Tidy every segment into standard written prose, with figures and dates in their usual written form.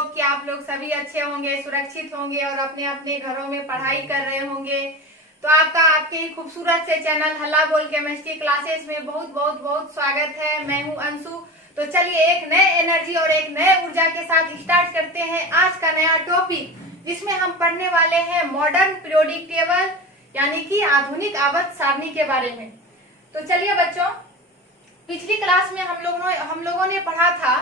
Hope कि आप लोग सभी अच्छे होंगे, सुरक्षित होंगे और अपने अपने घरों में पढ़ाई कर रहे होंगे। तो आपका आपके ही खूबसूरत से चैनल हल्ला बोल केमिस्ट्री क्लासेस में बहुत बहुत बहुत स्वागत है। मैं हूं अंशु। तो चलिए एक नए एनर्जी और एक नए ऊर्जा के साथ स्टार्ट करते हैं आज का नया टॉपिक, जिसमें हम पढ़ने वाले हैं मॉडर्न पीरियोडिक टेबल यानी कि आधुनिक आवर्त सारणी के बारे में। तो चलिए बच्चों, पिछली क्लास में हम लोगों ने पढ़ा था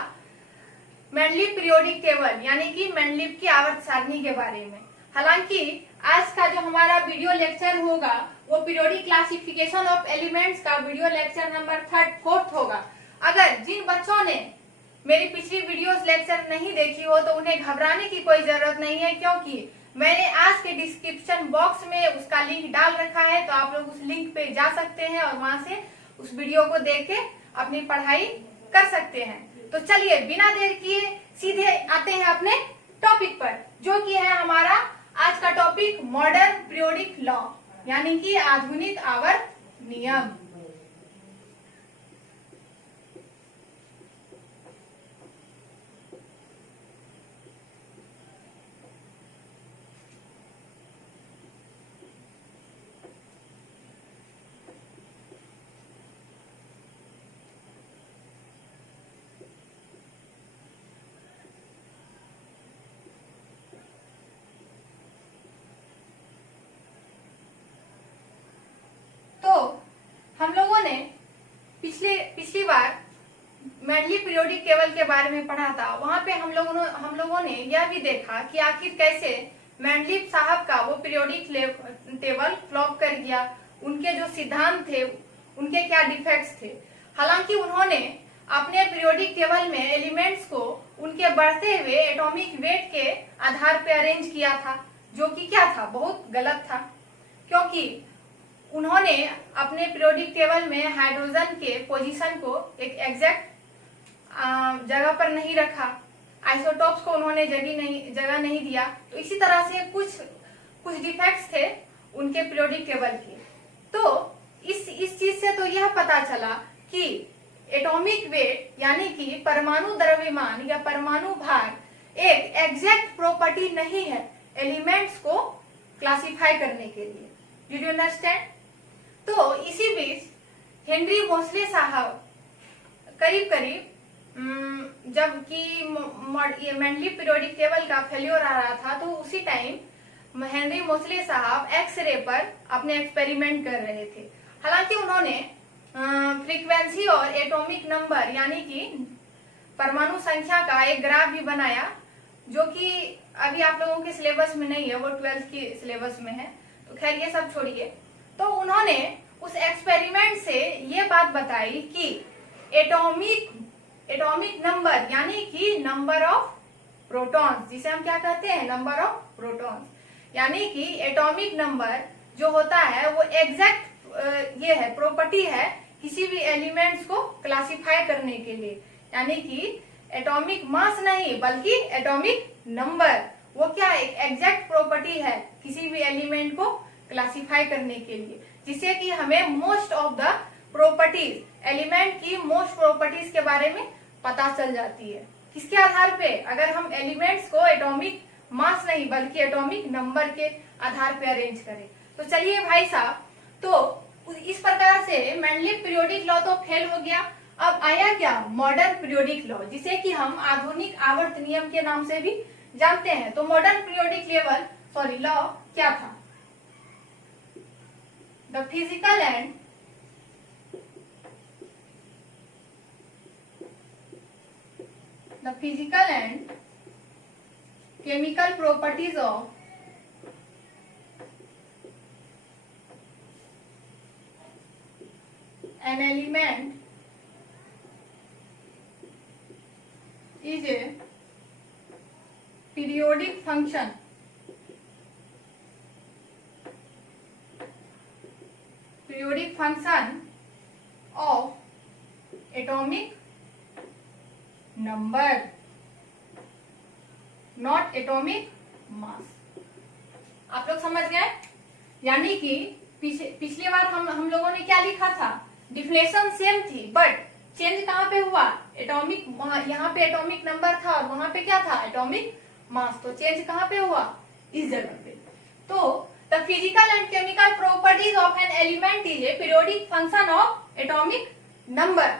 मेंडलीव पीरियोडिक टेबल यानी कि मेंडलीव की आवर्त सारणी के बारे में। हालांकि आज का जो हमारा वीडियो लेक्चर होगा वो पीरियोडिक क्लासिफिकेशन ऑफ एलिमेंट्स का वीडियो लेक्चर नंबर 4 होगा। अगर जिन बच्चों ने मेरी पिछली वीडियोस लेक्चर नहीं देखी हो तो उन्हें घबराने की कोई जरूरत नहीं है, क्योंकि मैंने आज के डिस्क्रिप्शन बॉक्स में उसका लिंक डाल रखा है। तो आप लोग उस लिंक पे जा सकते हैं और वहां से उस वीडियो को देख के अपनी पढ़ाई कर सकते हैं। तो चलिए बिना देर किए सीधे आते हैं अपने टॉपिक पर, जो कि है हमारा आज का टॉपिक मॉडर्न पीरियोडिक लॉ यानी कि आधुनिक आवर्त नियम। हम लोगों ने पिछली बार मेंडलीव पीरियोडिक टेबल के बारे में पढ़ा था। वहां पे हम लोगों ने यह भी देखा कि आखिर कैसे मेंडलीव साहब का वो पीरियोडिक टेबल फ्लॉप कर गया, उनके जो सिद्धांत थे उनके क्या डिफेक्ट्स थे। हालांकि उन्होंने अपने पीरियोडिक टेबल में एलिमेंट्स को उनके बढ़ते हुए एटॉमिक वेट के आधार पर अरेंज किया था, जो कि क्या था, बहुत गलत था। क्योंकि उन्होंने अपने पीरियोडिक टेबल में हाइड्रोजन के पोजीशन को एक एग्जैक्ट जगह पर नहीं रखा, आइसोटॉप्स को उन्होंने जगह नहीं दिया। तो इसी तरह से कुछ डिफेक्ट्स थे उनके पीरियोडिक टेबल के। तो इस चीज से तो यह पता चला कि एटॉमिक वेट यानी कि परमाणु द्रव्यमान या परमाणु भार एक एग्जैक्ट प्रॉपर्टी नहीं है एलिमेंट्स को क्लासिफाई करने के लिए। Did you understand? तो इसी बीच हेनरी मोसले साहब करीब जबकि मेंडलीव पीरियोडिक टेबल का फेल्योर आ रहा था, तो उसी टाइम हेनरी मोसले साहब एक्सरे पर अपने एक्सपेरिमेंट कर रहे थे। हालांकि उन्होंने फ्रीक्वेंसी और एटॉमिक नंबर यानी कि परमाणु संख्या का एक ग्राफ भी बनाया, जो कि अभी आप लोगों के सिलेबस में नहीं है, वो 12th की सिलेबस में है। तो खैर ये सब छोड़िए। तो उन्होंने उस एक्सपेरिमेंट से ये बात बताई कि एटॉमिक नंबर यानी कि नंबर ऑफ प्रोटॉन्स, जिसे हम क्या कहते हैं, नंबर ऑफ प्रोटॉन्स, यानी कि एटॉमिक नंबर जो होता है वो एग्जैक्ट ये है, प्रॉपर्टी है किसी भी एलिमेंट्स को क्लासिफाई करने के लिए। यानी कि एटॉमिक मास नहीं बल्कि एटॉमिक नंबर, वो क्या एक एग्जैक्ट प्रॉपर्टी है किसी भी एलिमेंट को क्लासिफाई करने के लिए, जिससे कि हमें most of the properties, element की मोस्ट प्रॉपर्टीज के बारे में पता चल जाती है। किसके आधार पे? अगर हम एलिमेंट्स को एटॉमिक मास नहीं बल्कि एटॉमिक नंबर के आधार पे अरेंज करें। तो चलिए भाई साहब, तो इस प्रकार से मेंडलीव पीरियोडिक लॉ तो फेल हो गया। अब आया क्या? मॉडर्न पीरियोडिक लॉ, जिसे कि हम आधुनिक आवर्त नियम के नाम से भी जानते हैं। तो मॉडर्न पीरियोडिक लॉ क्या था? The physical and chemical properties of an element is a periodic function of atomic number, not atomic mass। आप लोग समझ गए? यानी कि पिछली बार हम लोगों ने क्या लिखा था, डिफिनेशन सेम थी बट चेंज कहाँ पे हुआ, एटॉमिक, यहाँ पे एटॉमिक नंबर था और वहां पे क्या था, एटॉमिक मास। तो चेंज कहाँ पे हुआ, इस जगह पे। तो the physical and chemical properties of an element is a periodic function of atomic number.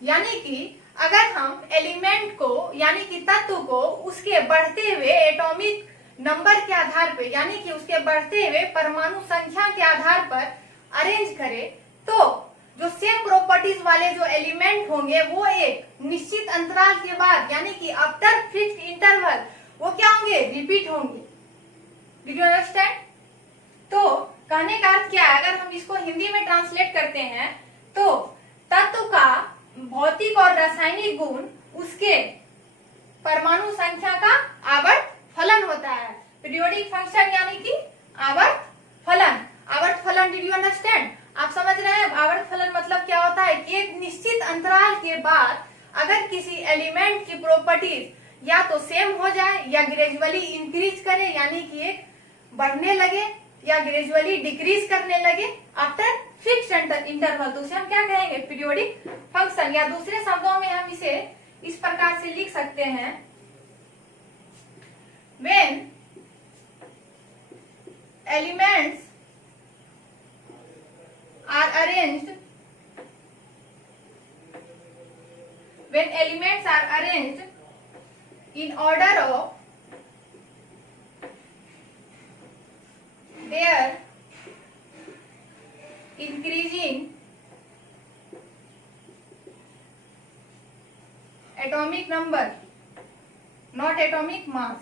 यानी कि अगर हम एलिमेंट को यानी कि तत्व को उसके बढ़ते हुए एटॉमिक नंबर के आधार पे यानी कि उसके बढ़ते हुए परमाणु संख्या के आधार पर अरेंज करें, तो जो सेम प्रॉपर्टीज वाले जो एलिमेंट होंगे वो एक निश्चित अंतराल के बाद यानी कि आफ्टर फिक्स्ड इंटरवल वो क्या होंगे, रिपीट होंगे। Did you understand? तो कहने का अर्थ क्या है, अगर हम इसको हिंदी में ट्रांसलेट करते हैं तो तत्व का भौतिक और रासायनिक गुण उसके परमाणु संख्या का आवर्त फलन होता है। पीरियोडिक फंक्शन यानी कि आवर्त फलन। आवर्त फलन, डिड यू अंडरस्टैंड? आप समझ रहे हैं आवर्त फलन मतलब क्या होता है कि एक निश्चित अंतराल के बाद अगर किसी एलिमेंट की प्रॉपर्टीज या तो सेम हो जाए या ग्रेजुअली इंक्रीज करे यानी कि एक बढ़ने लगे या ग्रेजुअली डिक्रीज करने लगे आफ्टर फिक्स्ड इंटरवल, तो उसे हम क्या कहेंगे, पीरियोडिक फंक्शन। या दूसरे शब्दों में हम इसे इस प्रकार से लिख सकते हैं, when elements are arranged in order of their increasing atomic number, not atomic mass.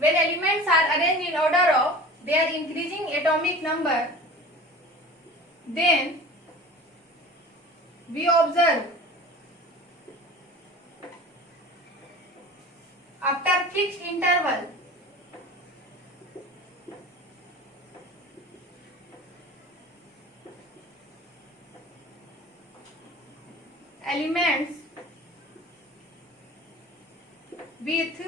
When elements are arranged in order of their increasing atomic number, then we observe after fixed interval elements with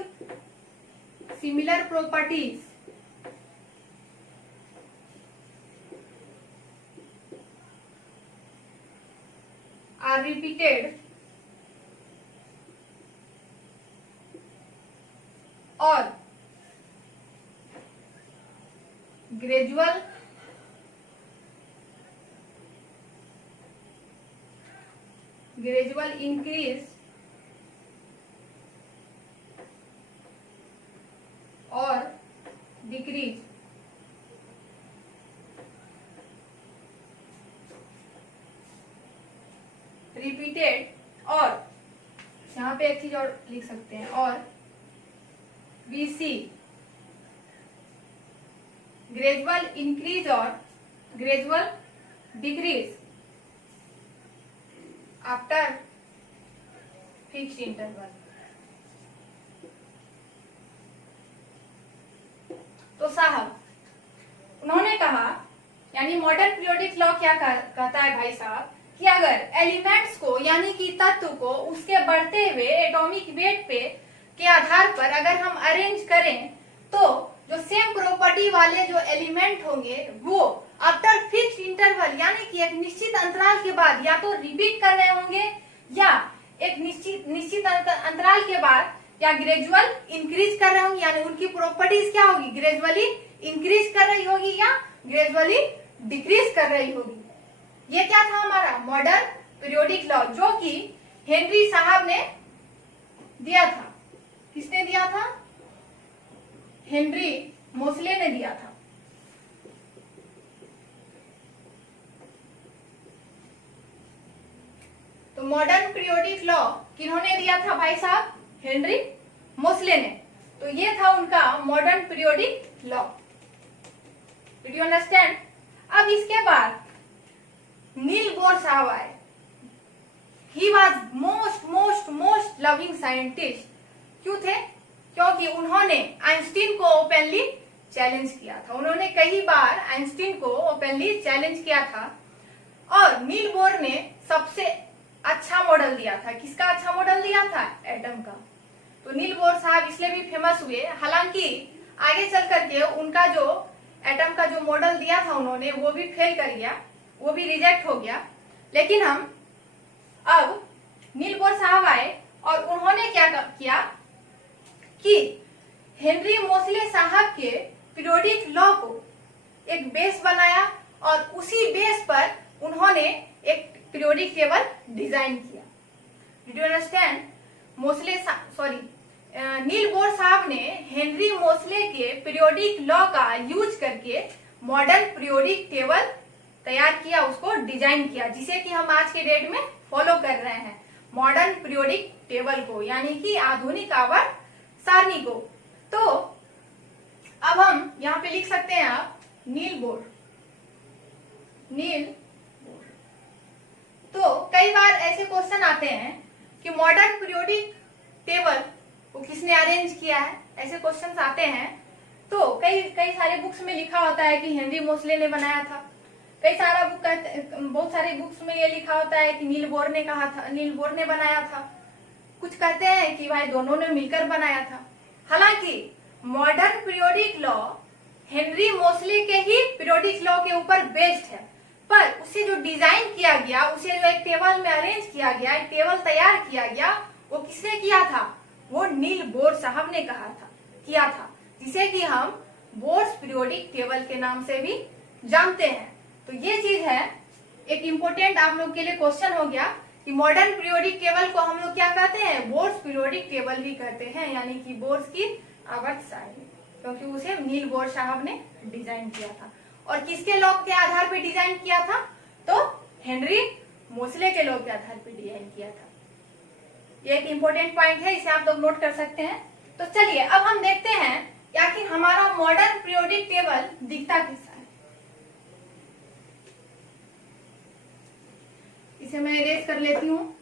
similar properties are repeated or gradual increase or decrease repeated, और यहाँ पे एक चीज और लिख सकते हैं, और we see gradual increase or gradual decrease after fixed interval। तो साहब उन्होंने कहा यानी मॉडर्न पीरियोडिक लॉ क्या कहता है भाई साहब कि अगर एलिमेंट्स को यानी कि तत्व को उसके बढ़ते हुए एटॉमिक वेट पे के आधार पर अगर हम अरेंज करें तो जो सेम प्रॉपर्टी वाले जो एलिमेंट होंगे वो आफ्टर फिक्स्ड इंटरवल यानी कि एक निश्चित अंतराल के बाद या तो रिपीट कर रहे होंगे या एक निश्चित अंतराल के बाद या ग्रेजुअल इंक्रीज कर रहे होंगे, यानी उनकी प्रॉपर्टीज क्या होगी, ग्रेजुअली इंक्रीज कर रही होगी या ग्रेजुअली डिक्रीज कर रही होगी। ये क्या था हमारा मॉडर्न पीरियोडिक लॉ, जो कि हेनरी साहब ने दिया था। किसने दिया था? हेनरी मोसले ने दिया था। तो मॉडर्न पीरियोडिक लॉ किन्होंने दिया था भाई साहब? हेनरी मोसले ने। तो ये था उनका modern periodic law. Did you understand? अब इसके बाद नील बोर साहब आए। He was most loving scientist. क्यों थे? क्योंकि उन्होंने आइंस्टीन को ओपनली चैलेंज किया था। उन्होंने कई बार आइंस्टीन को ओपनली चैलेंज किया था और नील बोर ने सबसे अच्छा मॉडल दिया था। किसका अच्छा मॉडल दिया था? एटम का। तो नील बोर साहब इसलिए भी फेमस हुए, हालांकि आगे चल करके उनका जो एटम का जो मॉडल दिया था उन्होंने वो भी फेल कर गया, वो भी रिजेक्ट हो गया। लेकिन हम अब नील बोर साहब आए और उन्होंने क्या किया कि हेनरी मोसले साहब के पीरियोडिक लॉ को एक बेस बनाया और उसी बेस पर उन्होंने एक पीरियोडिक टेबल डिजाइन किया। Did you understand? Niels Bohr साहब ने हेनरी मोसले के पीरियोडिक लॉ का यूज करके मॉडर्न पीरियोडिक टेबल तैयार किया, उसको डिजाइन किया, जिसे कि हम आज के डेट में फॉलो कर रहे हैं, मॉडर्न पीरियोडिक टेबल को, यानी कि आधुनिक आवर्त सारणी को। तो अब हम यहाँ पे लिख सकते हैं आप नील बोर। तो कई बार ऐसे क्वेश्चन आते हैं कि मॉडर्न पीरियोडिक टेबल को किसने अरेंज किया है, ऐसे क्वेश्चंस आते हैं। तो कई सारे बुक्स में लिखा होता है कि हेनरी मोसले ने बनाया था, बहुत सारे बुक्स में ये लिखा होता है कि नील बोर ने बनाया था। कुछ कहते हैं कि भाई दोनों ने मिलकर बनाया था। हालांकि modern periodic law Henry Mosle के ही पीरियोडिक लॉ के ऊपर बेस्ड है, पर उसे जो डिजाइन किया गया, उसे जो एक टेबल में अरेंज किया गया, एक टेबल तैयार किया गया, वो किसने किया था? वो नील बोर साहब ने किया था, जिसे कि हम बोर्स पीरियोडिक टेबल के नाम से भी जानते हैं। तो ये चीज है, एक इम्पोर्टेंट आप लोग के लिए क्वेश्चन हो गया कि मॉडर्न पीरियोडिक टेबल को हम लोग क्या कहते हैं? बोर्स पीरियोडिक टेबल ही कहते हैं, यानी कि बोर्स की आवर्त सारणी, क्योंकि उसे नील बोर साहब ने डिजाइन किया था। और किसके लॉ के आधार पर डिजाइन किया था? तो हेनरी मोसले के लॉ के आधार पर डिजाइन किया था। ये एक इम्पोर्टेंट पॉइंट है, इसे आप लोग नोट कर सकते हैं। तो चलिए अब हम देखते हैं कि आखिर हमारा मॉडर्न पीरियोडिक टेबल दिखता कैसा है। इसे मैं इरेज कर लेती हूँ।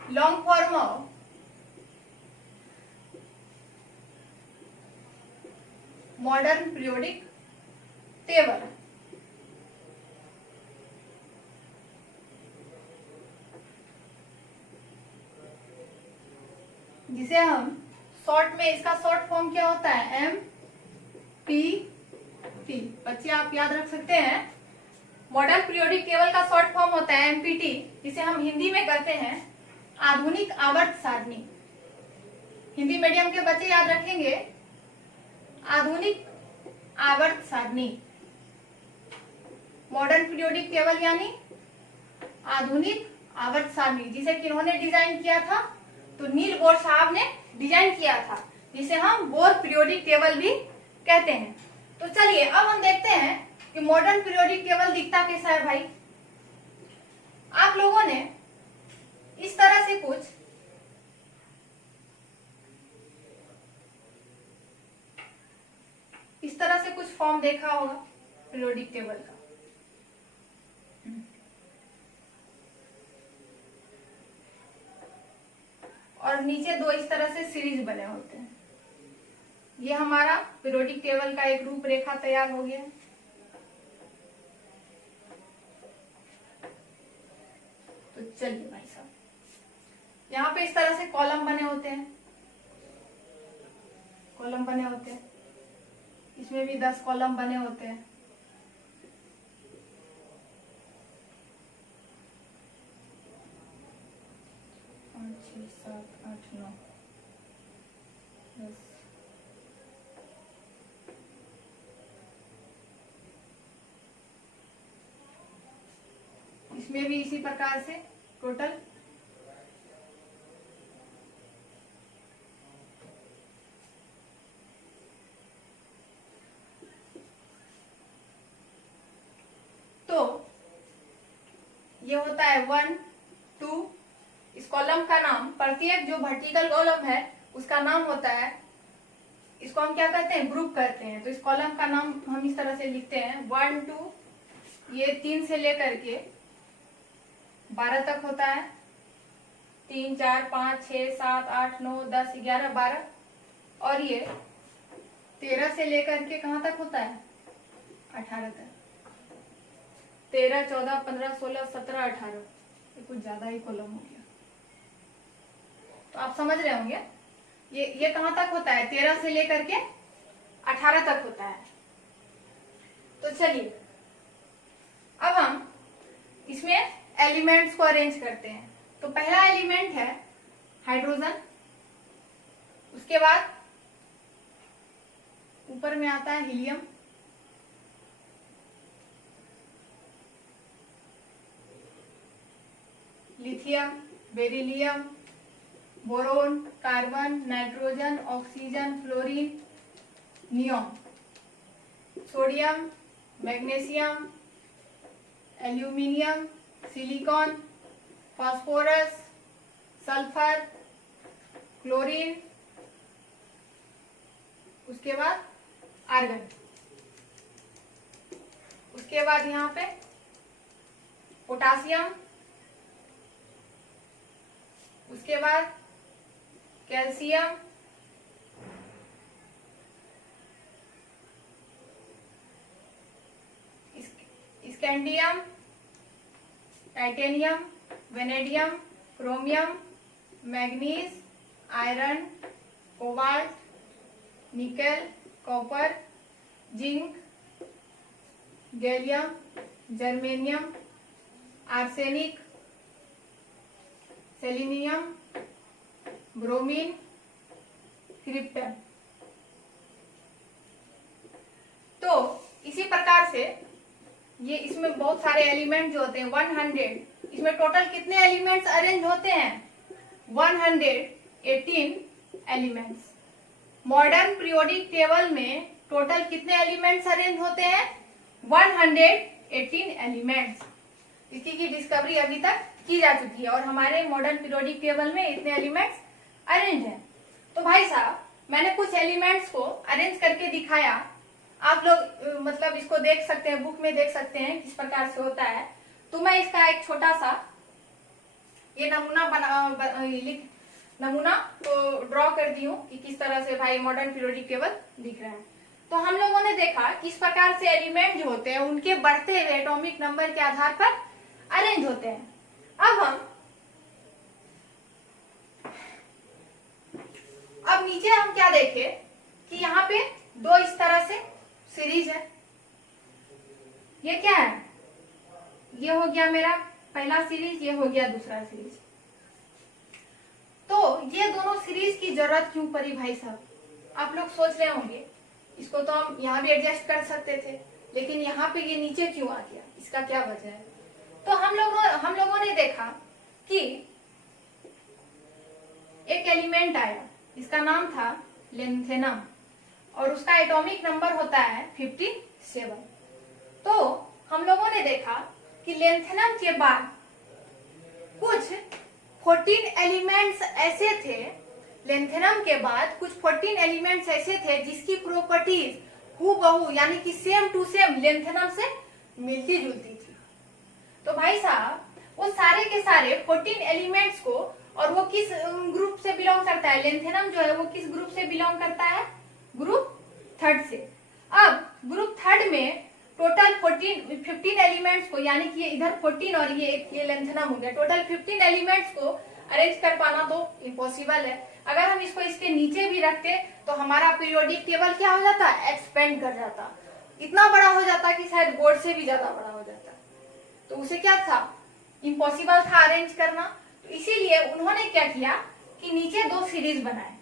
Long form of modern periodic table, जिसे हम शॉर्ट में, इसका शॉर्ट फॉर्म क्या होता है? MPT। बच्चे आप याद रख सकते हैं, मॉडर्न पीरियोडिक टेबल का शॉर्ट फॉर्म होता है MPT, जिसे हम हिंदी में कहते हैं आधुनिक आवर्त सारणी। हिंदी मीडियम के बच्चे याद रखेंगे आधुनिक आवर्त सारणी। मॉडर्न पीरियोडिक टेबल यानी आधुनिक आवर्त सारणी, जिसे किन्होंने डिजाइन किया था? तो नील बोर साहब ने डिजाइन किया था, जिसे हम बोर पीरियोडिक टेबल भी कहते हैं। तो चलिए अब हम देखते हैं कि मॉडर्न पीरियोडिक टेबल दिखता कैसा है। भाई आप लोगों ने इस तरह से कुछ फॉर्म देखा होगा पीरियोडिक टेबल का। और नीचे दो इस तरह से सीरीज बने होते हैं। ये हमारा पीरियोडिक टेबल का एक रूपरेखा तैयार हो गया है। तो चलिए भाई साहब, यहाँ पे इस तरह से कॉलम बने होते हैं, इसमें भी 10 कॉलम बने होते हैं। पाँच, 6, 7, 8, 9, 10। इसमें भी इसी प्रकार से टोटल ये होता है 1, 2। इस कॉलम का नाम, प्रत्येक जो वर्टिकल कॉलम है उसका नाम होता है, इसको हम क्या कहते हैं? ग्रुप कहते हैं। तो इस कॉलम का नाम हम इस तरह से लिखते हैं 1, 2। ये 3 से लेकर के 12 तक होता है। 3 4 5 6 7 8 9 10 11 12 और ये 13 से लेकर के कहाँ तक होता है 18 तक। 13 14 15 16 17 18 ये कुछ ज्यादा ही कॉलम हो गया। तो आप समझ रहे होंगे ये कहाँ तक होता है 13 से लेकर के 18 तक होता है। तो चलिए अब हम इसमें एलिमेंट्स को अरेंज करते हैं। तो पहला एलिमेंट है हाइड्रोजन, उसके बाद ऊपर में आता है helium, lithium, beryllium, boron, carbon, nitrogen, oxygen, fluorine, neon, sodium, magnesium, aluminium, silicon, phosphorus, sulphur, chlorine, उसके बाद आर्गन, उसके बाद यहाँ पे पोटासियम, उसके बाद calcium, scandium, titanium, vanadium, chromium, manganese, iron, cobalt, nickel, copper, zinc, gallium, germanium, arsenic, selenium, bromine, krypton. तो इसी प्रकार से ये इसमें बहुत सारे एलिमेंट जो होते हैं 100, इसमें टोटल कितने एलिमेंट्स अरेंज होते हैं 118 एलिमेंट्स। मॉडर्न पीरियोडिक टेबल में टोटल कितने एलिमेंट्स अरेंज होते हैं 118 एलिमेंट्स। इसकी की डिस्कवरी अभी तक की जा चुकी है और हमारे मॉडर्न पीरियोडिक टेबल में इतने एलिमेंट्स अरेंज हैं। तो भाई साहब मैंने कुछ एलिमेंट्स को अरेंज करके दिखाया, आप लोग मतलब इसको देख सकते हैं, बुक में देख सकते हैं किस प्रकार से होता है। तो मैं इसका एक छोटा सा ये नमूना तो ड्रॉ कर दी हूँ कि किस तरह से भाई मॉडर्न पीरियोडिक टेबल दिख रहा है। तो हम लोगों ने देखा किस प्रकार से एलिमेंट जो होते हैं उनके बढ़ते हुए एटॉमिक नंबर के आधार पर अरेंज होते हैं। अब नीचे हम क्या देखें कि यहाँ पे दो इस तरह से सीरीज है। ये क्या है, ये हो गया मेरा पहला सीरीज, ये हो गया दूसरा सीरीज। तो ये दोनों सीरीज की जरूरत क्यों पड़ी भाई साहब, आप लोग सोच रहे होंगे इसको तो हम यहाँ भी एडजस्ट कर सकते थे, लेकिन यहाँ पे ये नीचे क्यों आ गया, इसका क्या वजह है। तो हम लोगों ने देखा कि एक एलिमेंट आया, इसका नाम था लेंथेनम और उसका एटॉमिक नंबर होता है 57। तो हम लोगों ने देखा कि लेंथेनम के बाद कुछ 14 एलिमेंट्स ऐसे थे, लेंथेनम के बाद कुछ 14 एलिमेंट्स ऐसे थे जिसकी प्रॉपर्टीज हूबहू यानी कि सेम टू सेम लेंथेनम से मिलती जुलती थी। तो भाई साहब वो सारे के सारे 14 एलिमेंट्स को, और वो किस ग्रुप से बिलोंग करता है, लेंथेनम जो है वो किस ग्रुप से बिलोंग करता है, ग्रुप थर्ड से। अब ग्रुप थर्ड में टोटल 15 एलिमेंट्स को, यानी कि ये इधर 14 और ये लेंथेनम हो गया, टोटल 15 एलिमेंट्स को अरेंज कर पाना तो इम्पॉसिबल है। अगर हम इसको इसके नीचे भी रखते तो हमारा पीरियोडिक टेबल क्या हो जाता, एक्सपेंड कर जाता, इतना बड़ा हो जाता कि शायद बोर्ड से भी ज्यादा बड़ा हो जाता। तो उसे क्या था, इम्पॉसिबल था अरेंज करना। तो इसीलिए उन्होंने क्या किया कि नीचे दो सीरीज बनाए।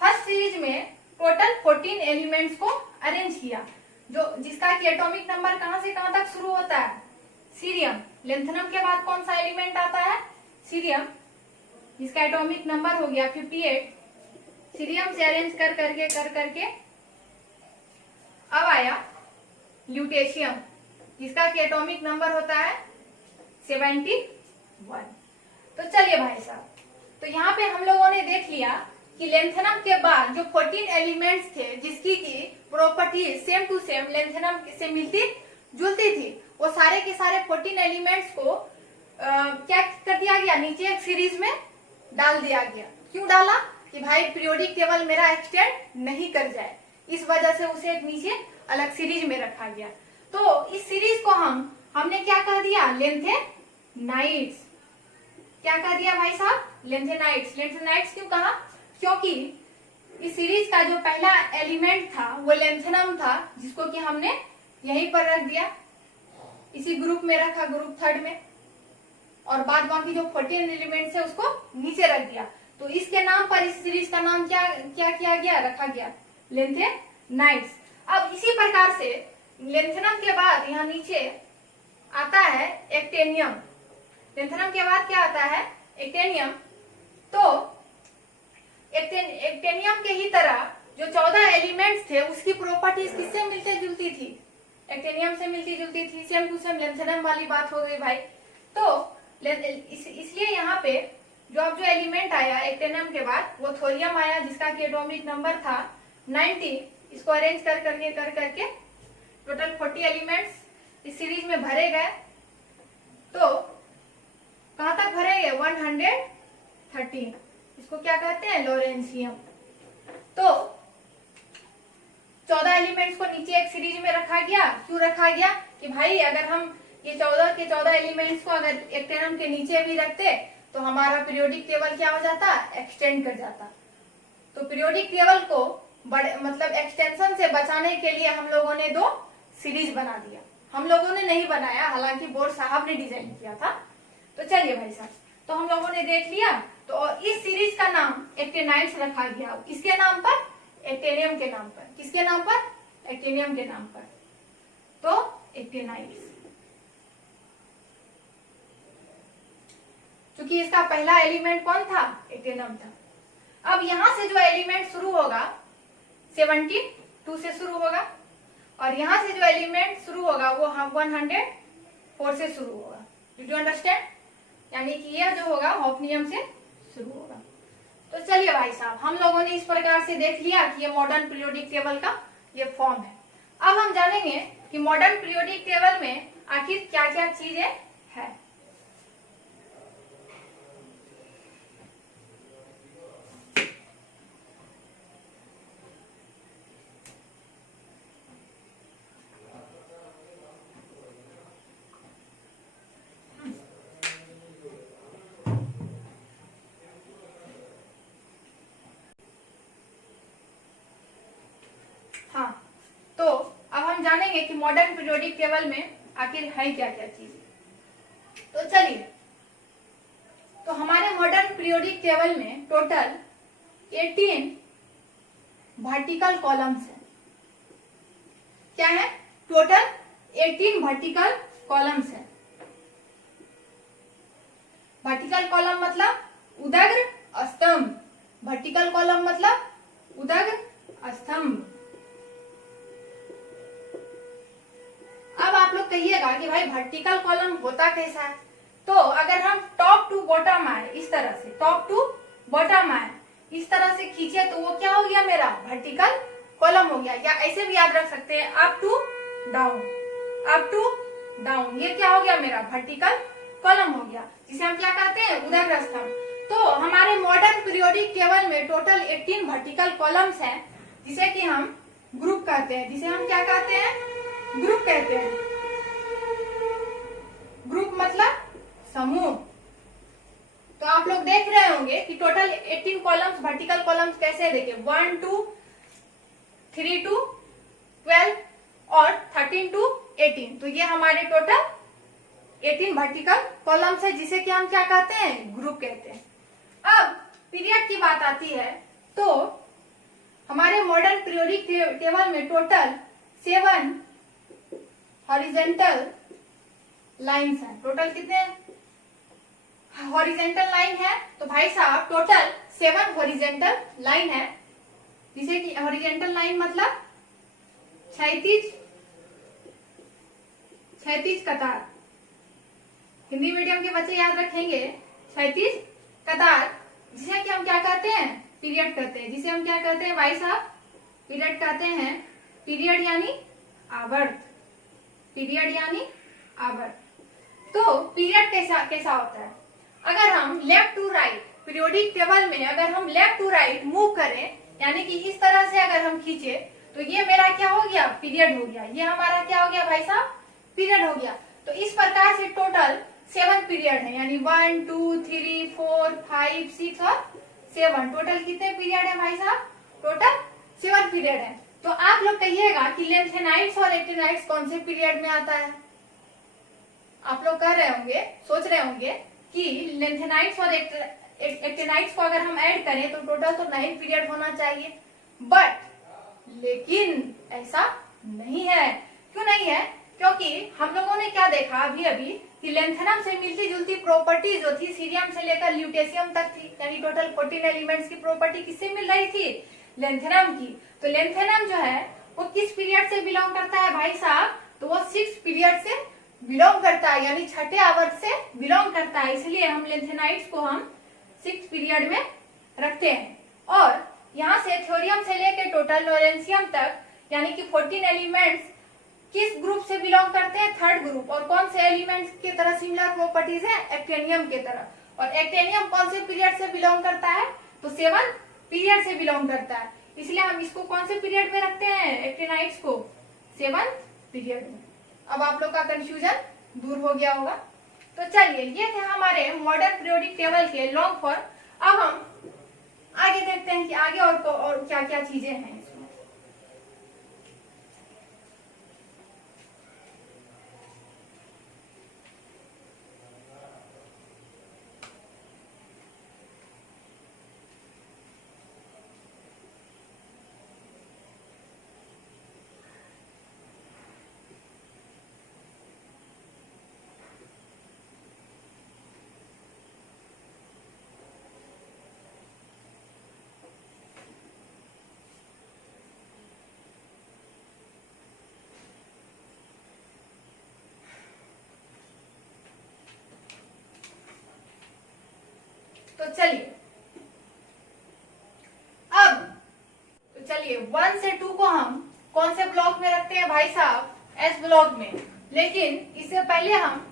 फर्स्ट सीरीज में टोटल 14 एलिमेंट्स को अरेंज किया, जो जिसका कि एटॉमिक नंबर कहां से कहां तक शुरू होता है, सीरियम। लेंथेनम के बाद कौन सा एलिमेंट आता है, सीरियम, जिसका एटॉमिक नंबर हो गया 58। सीरियम से अरेंज कर करके अब आया ल्यूटेशियम, जिसका कि एटॉमिक नंबर होता है 71। तो चलिए भाई साहब, तो यहाँ पे हम लोगों ने देख लिया कि लेंथेनम के बाद जो 14 एलिमेंट्स थे जिसकी की property same to same lanthanum से मिलती जुलती थी, वो सारे के सारे 14 एलिमेंट्स को क्या कर दिया गया, नीचे एक सीरीज में डाल दिया गया। क्यों डाला? कि भाई पीरियोडिक टेबल मेरा एक्सटेंड नहीं कर जाए, इस वजह से उसे एक नीचे अलग सीरीज में रखा गया। तो इस सीरीज को हमने क्या कह दिया? लेंथेनाइड्स। क्या कह दिया भाई साहब? लेंथेनाइड्स। लेंथेनाइड्स क्यों कहा? क्योंकि इस सीरीज का जो पहला एलिमेंट था वो लेंथेनम था, जिसको कि हमने यहीं पर रख दिया, इसी ग्रुप में रखा, ग्रुप थर्ड में, और बाद बाकी जो 14 एलिमेंट्स है उसको नीचे रख दिया। तो इसके नाम पर इस सीरीज का नाम क्या क्या किया गया? रखा गया लेंथेनाइड्स। अब इसी प्रकार से लेंथेनम के बाद यहाँ नीचे आता है एक्टेनियम। लेंथेनम के बाद क्या आता है? एक्टेनियम। तो एक्टेनियम के ही तरह जो 14 एलिमेंट्स थे उसकी प्रॉपर्टीज किससे मिलती जुलती थी? एक्टेनियम से मिलती जुलती थी। सेम टू सेम लेंथेनम वाली बात हो गई भाई। तो इसलिए यहाँ पे जो अब जो एलिमेंट आया एक्टेनियम के बाद वो थोरियम आया, जिसका की एटॉमिक नंबर था 90। इसको अरेंज कर करके टोटल 40 एलिमेंट्स इस सीरीज में भरे गए। तो कहां तक भरे गए? 113। इसको क्या कहते हैं? लॉरेंशियम। तो 14 एलिमेंट्स को नीचे एक सीरीज में रखा गया। क्यों रखा गया? कि भाई अगर हम ये 14 के 14 एलिमेंट्स को अगर एक्टेनम के नीचे भी रखते तो हमारा पीरियोडिक टेबल क्या हो जाता? एक्सटेंड कर जाता। तो पीरियोडिक टेबल को मतलब एक्सटेंशन से बचाने के लिए हम लोगों ने 2 सीरीज बना दिया। हम लोगों ने नहीं बनाया, हालांकि बोर्ड साहब ने डिजाइन किया था। तो चलिए भाई साहब, तो हम लोगों ने देख लिया। तो इस सीरीज का नाम एक्टेनाइड्स रखा गया। किसके नाम पर? एक्टेनियम के नाम पर। किसके नाम पर? एक्टेनियम के नाम पर। तो एक्टेनाइड्स, क्योंकि इसका पहला एलिमेंट कौन था? एक्टेनम था। अब यहां से जो एलिमेंट शुरू होगा 72 से शुरू होगा, और यहां से जो एलिमेंट शुरू होगा वो 104 से शुरू होगा। Did you understand? यानी कि यह जो होगा हॉफनियम से शुरू होगा। तो चलिए भाई साहब, हम लोगों ने इस प्रकार से देख लिया कि ये मॉडर्न पीरियोडिक टेबल का ये फॉर्म है। अब हम जानेंगे कि मॉडर्न पीरियोडिक टेबल में आखिर क्या क्या चीजें है। हाँ, तो अब हम जानेंगे कि मॉडर्न पीरियोडिक टेबल में आखिर है क्या क्या चीज। तो चलिए, तो हमारे मॉडर्न पीरियोडिक टेबल में टोटल 18 वर्टिकल कॉलम्स हैं। क्या है? टोटल 18 वर्टिकल कॉलम्स हैं। वर्टिकल कॉलम मतलब उदग्र स्तंभ। वर्टिकल कॉलम मतलब उदग्र स्तंभ। अब आप लोग कहिएगा कि भाई वर्टिकल कॉलम होता कैसा है? तो अगर हम टॉप टू बॉटम आए, इस तरह से टॉप टू बॉटम आए, इस तरह से खींचे तो वो क्या हो गया? मेरा वर्टिकल कॉलम हो गया। या ऐसे भी याद रख सकते हैं, up to down, up to down, ये क्या हो गया? मेरा वर्टिकल कॉलम हो गया, जिसे हम क्या कहते हैं? उदग्र स्तंभ। तो हमारे मॉडर्न पीरियोडिक टेबल में टोटल 18 वर्टिकल कॉलम्स हैं, जिसे कि हम ग्रुप कहते हैं। जिसे हम क्या कहते हैं? ग्रुप कहते हैं। ग्रुप मतलब समूह। तो आप लोग देख रहे होंगे कि टोटल 18 कॉलम्स, वर्टिकल कॉलम्स कैसे देखे? 1 2 3 to 12 और 13 to 18। तो ये हमारे टोटल 18 वर्टिकल कॉलम्स है, जिसे कि हम क्या कहते हैं? ग्रुप कहते हैं। अब पीरियड की बात आती है, तो हमारे मॉडर्न पीरियोडिक टेबल में टोटल 7 हॉरिजेंटल लाइन्स हैं। टोटल कितने हॉरिजेंटल लाइन है? तो भाई साहब टोटल 7 हॉरिजेंटल लाइन है, जिसे कि हॉरिजेंटल लाइन मतलब क्षैतिज कतार। हिंदी मीडियम के बच्चे याद रखेंगे, क्षैतिज कतार, जिसे कि हम क्या कहते हैं? पीरियड कहते हैं। जिसे हम क्या कहते हैं भाई साहब? पीरियड कहते हैं। पीरियड यानी आवर्त। पीरियड यानी आवर्त। तो पीरियड कैसा होता है? अगर हम left to right periodic table में अगर हम लेफ्ट टू राइट मूव करें, यानी कि इस तरह से अगर हम खींचे, तो ये मेरा क्या हो गया, पीरियड हो गया। ये हमारा क्या हो गया भाई साहब, पीरियड हो गया। तो इस प्रकार से टोटल 7 पीरियड है, यानी 1 2 3 4 5 6 और 7। टोटल कितने पीरियड है भाई साहब, टोटल 7 पीरियड है। तो आप लोग कहिएगा कि लेंथेनाइड्स और एक्टिनाइड्स कौन से पीरियड में आता है। आप लोग कह रहे होंगे, सोच रहे होंगे कि लेंथेनाइड्स और एक्टिनाइड्स को अगर हम ऐड करें तो टोटल तो 9 पीरियड होना चाहिए, बट लेकिन ऐसा नहीं है। क्यों नहीं है, क्योंकि हम लोगों ने क्या देखा अभी अभी कि लेंथेनम से मिलती जुलती प्रॉपर्टी जो थी सीरियम से लेकर ल्यूटेशियम तक थी, यानी टोटल 14 एलिमेंट्स की प्रॉपर्टी किससे मिल रही थी, लेंथेनम की। तो लेंथेनम जो है वो किस पीरियड से बिलोंग करता है भाई साहब, तो वो 6 पीरियड से बिलोंग करता है, यानी छठे आवर्त से बिलोंग करता है। इसलिए हम लेंथेनाइड्स को हम 6 पीरियड में रखते हैं। और यहाँ से थ्योरियम से लेकर टोटल लॉरेंशियम तक, यानी कि 14 एलिमेंट्स किस ग्रुप से बिलोंग करते हैं, थर्ड ग्रुप। और कौन से एलिमेंट्स की तरह सिमिलर प्रॉपर्टीज है, एक्टेनियम के तरह। और एक्टेनियम कौन से पीरियड से बिलोंग करता है, तो 7 पीरियड से बिलोंग करता है। इसलिए हम इसको कौन से पीरियड में रखते हैं, एक्टेनाइड्स को 7 पीरियड में। अब आप लोग का कंफ्यूजन दूर हो गया होगा। तो चलिए, ये थे हमारे मॉडर्न पीरियोडिक टेबल के लॉन्ग फॉर्म। अब हम आगे देखते हैं कि आगे और क्या क्या चीजें हैं इसमें। तो चलिए 1 से 2 को हम कौन से ब्लॉक में रखते हैं भाई साहब, एस ब्लॉक में। लेकिन इससे पहले हम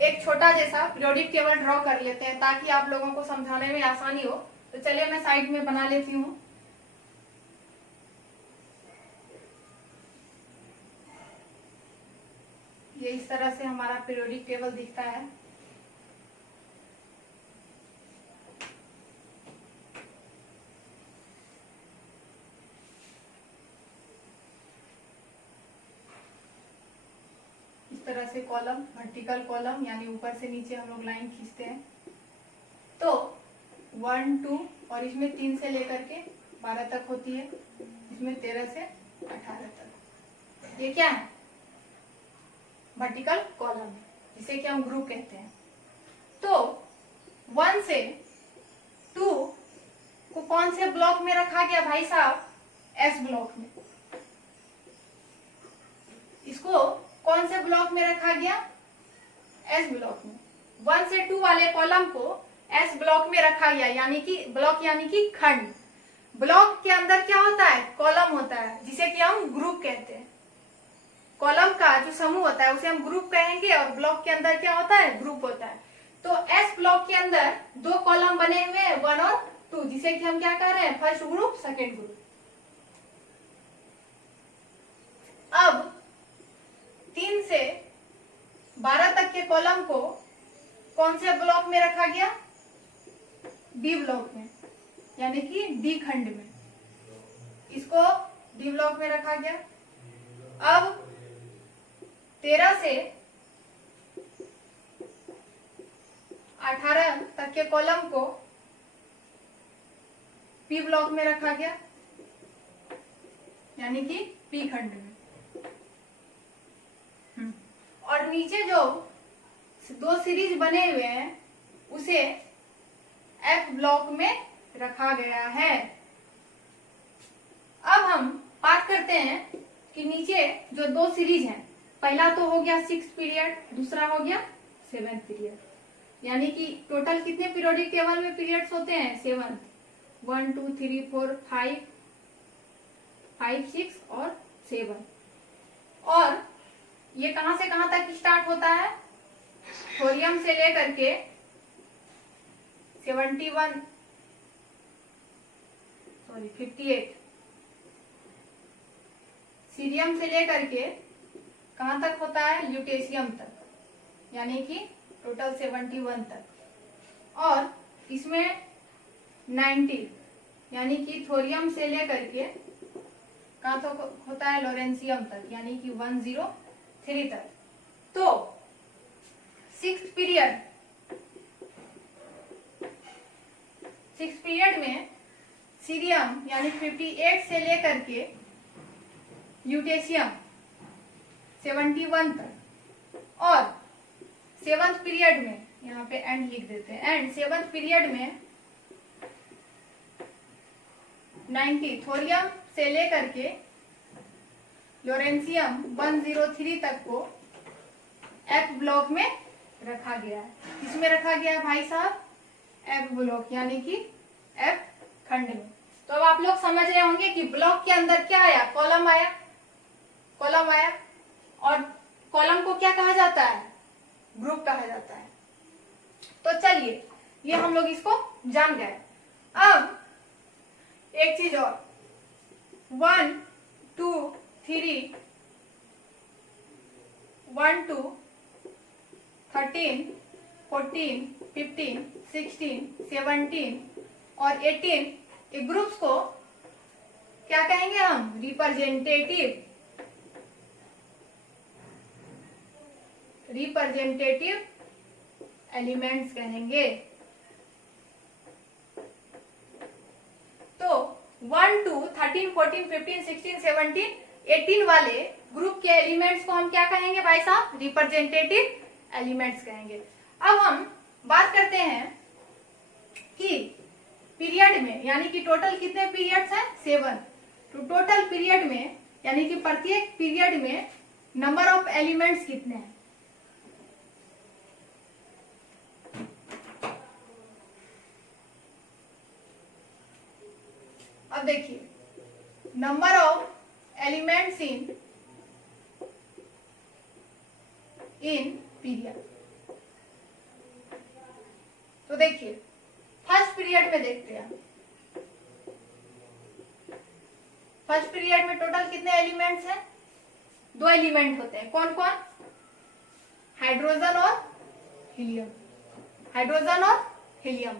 एक छोटा जैसा पीरियोडिक टेबल ड्रॉ कर लेते हैं ताकि आप लोगों को समझाने में आसानी हो। तो चलिए मैं साइड में बना लेती हूँ। ये इस तरह से हमारा पीरियोडिक टेबल दिखता है। तरह से कॉलम, वर्टिकल कॉलम, यानी ऊपर से नीचे हम लोग लाइन खींचते हैं। तो 1 2 और इसमें 3 से लेकर के 12 तक होती है, इसमें 13 से 18 तक। ये क्या है, वर्टिकल कॉलम है, जिसे कि हम ग्रुप कहते हैं। तो 1 से 2 को कौन से ब्लॉक में रखा गया भाई साहब, एस ब्लॉक में। इसको कौन से ब्लॉक में रखा गया, एस ब्लॉक में। 1 से 2 वाले कॉलम को एस ब्लॉक में रखा गया, यानी कि ब्लॉक यानी कि खंड। ब्लॉक के अंदर क्या होता है, कॉलम होता है, जिसे कि हम ग्रुप कहते हैं। कॉलम का जो समूह होता है उसे हम ग्रुप कहेंगे, और ब्लॉक के अंदर क्या होता है, ग्रुप होता है। तो एस ब्लॉक के अंदर 2 कॉलम बने हुए हैं, 1 और 2, जिसे कि हम क्या कह रहे हैं, फर्स्ट ग्रुप, सेकेंड ग्रुप। अब 3 से 12 तक के कॉलम को कौन से ब्लॉक में रखा गया, डी ब्लॉक में, यानी कि डी खंड में। इसको डी ब्लॉक में रखा गया। अब 13 से 18 तक के कॉलम को पी ब्लॉक में रखा गया, यानी कि पी खंड में। और नीचे जो 2 सीरीज बने हुए हैं उसे एफ ब्लॉक में रखा गया है। अब हम बात करते हैं कि नीचे जो 2 सीरीज हैं, पहला तो हो गया 6 पीरियड, दूसरा हो गया 7 पीरियड, यानी कि टोटल कितने पीरियोडिक टेबल में पीरियड्स होते हैं, 7। 1 2 3 4 5 6 और 7। और ये कहां से कहां तक स्टार्ट होता है, थोरियम से लेकर के 71 58 सीरियम से लेकर के कहां तक होता है, ल्यूटेशियम तक, यानी कि टोटल 71 तक। और इसमें 90 यानी कि थोरियम से लेकर के कहां तक होता है, लॉरेंसियम तक, यानी कि 103 तक। तो सिक्स्थ पीरियड में सीरियम यानी 58 से लेकर के ल्यूटेशियम 71 तक, और सेवंथ पीरियड में, यहाँ पे एंड लिख देते हैं, एंड सेवंथ पीरियड में 90 थोरियम से लेकर के लॉरेंसियम 103 तक को एफ ब्लॉक में रखा गया है। किसमें रखा गया है भाई साहब, एफ ब्लॉक, यानी कि एफ खंड में। तो अब आप लोग समझ रहे होंगे कि ब्लॉक के अंदर क्या आया, कॉलम आया, और कॉलम को क्या कहा जाता है, ग्रुप कहा जाता है। तो चलिए ये हम लोग इसको जान गए। अब एक चीज और, 1 2 3 1 2 13 14 15 16 17 और 18 ये ग्रुप्स को क्या कहेंगे हम, रिप्रेजेंटेटिव एलिमेंट्स कहेंगे। तो 1 2 13 14 15 16 17 18 वाले ग्रुप के एलिमेंट्स को हम क्या कहेंगे भाई साहब, रिप्रेजेंटेटिव एलिमेंट्स कहेंगे। अब हम बात करते हैं कि पीरियड में, यानी कि टोटल कितने पीरियड्स हैं, 7। तो टोटल पीरियड में, यानी कि प्रत्येक पीरियड में नंबर ऑफ एलिमेंट्स कितने हैं। अब देखिए, number of elements in period. तो देखिए फर्स्ट पीरियड में देखते हैं, फर्स्ट पीरियड में टोटल कितने एलिमेंट्स हैं, 2 एलिमेंट होते हैं। कौन कौन, हाइड्रोजन और हीलियम, हाइड्रोजन और हीलियम।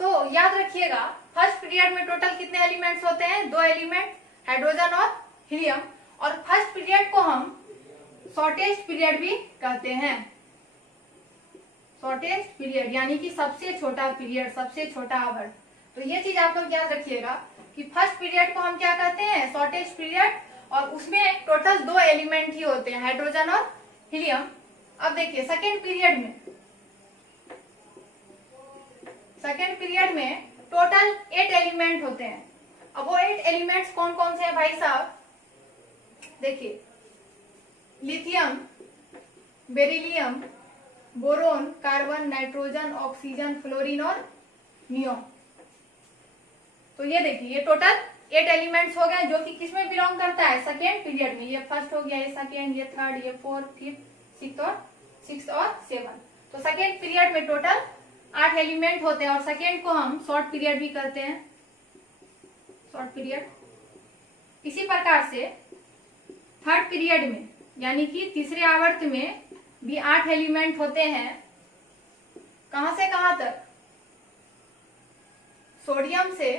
तो याद रखिएगा फर्स्ट पीरियड में टोटल कितने एलिमेंट्स होते हैं, 2 एलिमेंट, हाइड्रोजन और हीलियम। और फर्स्ट पीरियड को हम शॉर्टेस्ट पीरियड भी कहते हैं, शॉर्टेस्ट पीरियड यानी कि सबसे छोटा पीरियड, सबसे छोटा आवर्त। तो ये चीज आप लोग याद रखिएगा कि फर्स्ट पीरियड को हम क्या कहते हैं, शॉर्टेस्ट पीरियड, और उसमें टोटल 2 एलिमेंट ही होते हैं, हाइड्रोजन और हीलियम। अब देखिए सेकेंड पीरियड में टोटल 8 एलिमेंट होते हैं। अब वो 8 एलिमेंट्स कौन कौन से हैं भाई साहब, देखिए lithium, beryllium, boron, carbon, nitrogen, oxygen, fluorine और नियोन। तो ये देखिए ये टोटल 8 एलिमेंट्स हो गए, जो कि किसमें बिलोंग करता है, सेकेंड पीरियड में। ये फर्स्ट हो गया, ये सेकेंड, ये थर्ड, ये फोर्थ, फिफ्थ, सिक्स्थ और 7। तो सेकेंड पीरियड में टोटल 8 एलिमेंट होते हैं, और सेकेंड को हम शॉर्ट पीरियड भी कहते हैं, शॉर्ट पीरियड। इसी प्रकार से थर्ड पीरियड में, यानी कि तीसरे आवर्त में भी 8 एलिमेंट होते हैं। कहां से कहां तक, सोडियम से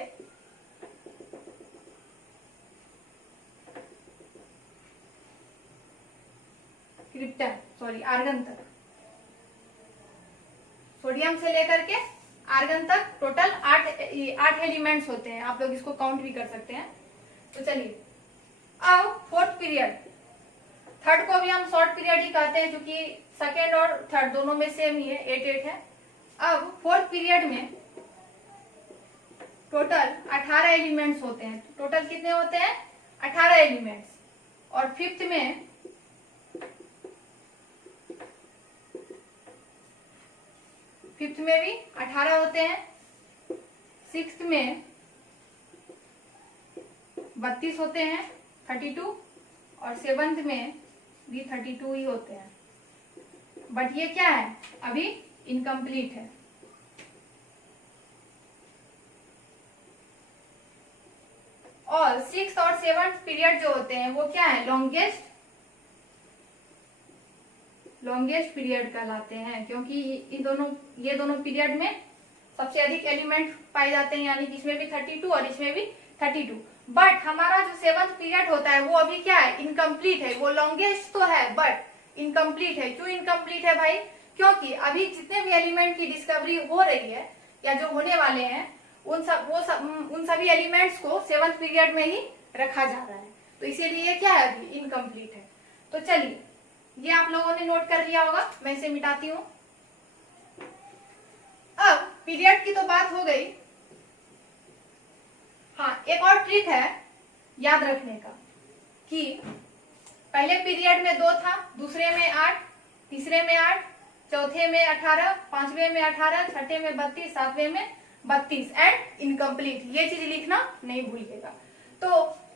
आर्गन तक, सोडियम से लेकर के आर्गन तक टोटल 8 एलिमेंट्स होते हैं। आप लोग इसको काउंट भी कर सकते हैं। तो चलिए अब फोर्थ पीरियड, थर्ड को भी हम शॉर्ट पीरियड ही कहते हैं, क्योंकि सेकेंड और थर्ड दोनों में सेम ही है, 8 है। अब फोर्थ पीरियड में टोटल 18 एलिमेंट्स होते हैं। टोटल कितने होते हैं, 18 एलिमेंट्स। और फिफ्थ में भी 18 होते हैं, सिक्स्थ में 32 होते हैं, 32, और सेवंथ में भी 32 ही होते हैं। बट ये क्या है, अभी इनकम्प्लीट है। और 6th और 7th पीरियड जो होते हैं वो क्या है, लॉन्गेस्ट पीरियड कहलाते हैं, क्योंकि ये दोनों पीरियड में सबसे अधिक एलिमेंट पाए जाते हैं, यानी कि इसमें भी 32 और इसमें भी 32। बट हमारा जो 7th पीरियड होता है वो अभी क्या है, इनकम्प्लीट है। वो लॉन्गेस्ट तो है बट इनकम्प्लीट है। क्यों इनकम्प्लीट है भाई, क्योंकि अभी जितने भी एलिमेंट की डिस्कवरी हो रही है या जो होने वाले हैं उन सभी एलिमेंट्स को 7th पीरियड में ही रखा जा रहा है, तो इसीलिए ये क्या है, अभी इनकम्प्लीट है। तो चलिए, ये आप लोगों ने नोट कर लिया होगा, मैं इसे मिटाती हूँ। अब पीरियड की तो बात हो गई। हाँ, एक और ट्रिक है याद रखने का कि पहले पीरियड में 2 था, दूसरे में 8, तीसरे में 8, चौथे में 18, पांचवें में 18, छठे में 32, सातवें में 32 एंड इनकम्प्लीट। ये चीज लिखना नहीं भूलिएगा। तो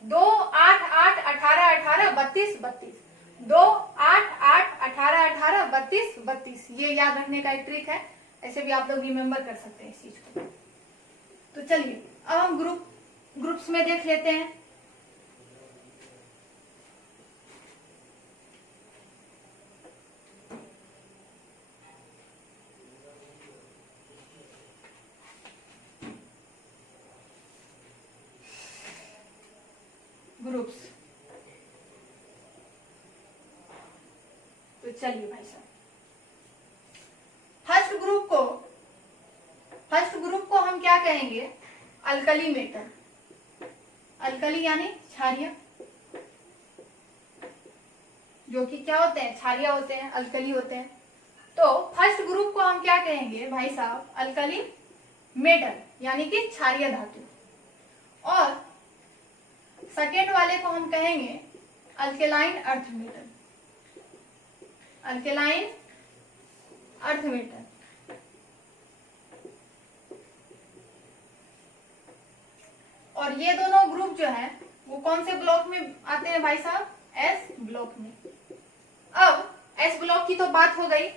2, 8, 8, 18, 18, 32, 32, 2, 8, 8, 18, 18, 32, 32। ये याद रखने का एक ट्रिक है, ऐसे भी आप लोग रिमेम्बर कर सकते हैं इस चीज को। तो चलिए अब हम ग्रुप्स में देख लेते हैं। ग्रुप्स, तो चलिए भाई साहब, फर्स्ट ग्रुप को हम क्या कहेंगे, अल्कली मेटल। अल्कली यानी क्षारीय, जो कि क्या होते हैं, क्षारीय होते हैं, अल्कली होते हैं। तो फर्स्ट ग्रुप को हम क्या कहेंगे भाई साहब, अल्कली मेटल यानी कि क्षारीय धातु। और सेकेंड वाले को हम कहेंगे alkaline earth metal. Alkaline earth metal. और ये दोनों ग्रुप जो है वो कौन से ब्लॉक में आते हैं भाई साहब, एस ब्लॉक में। अब एस ब्लॉक की तो बात हो गई।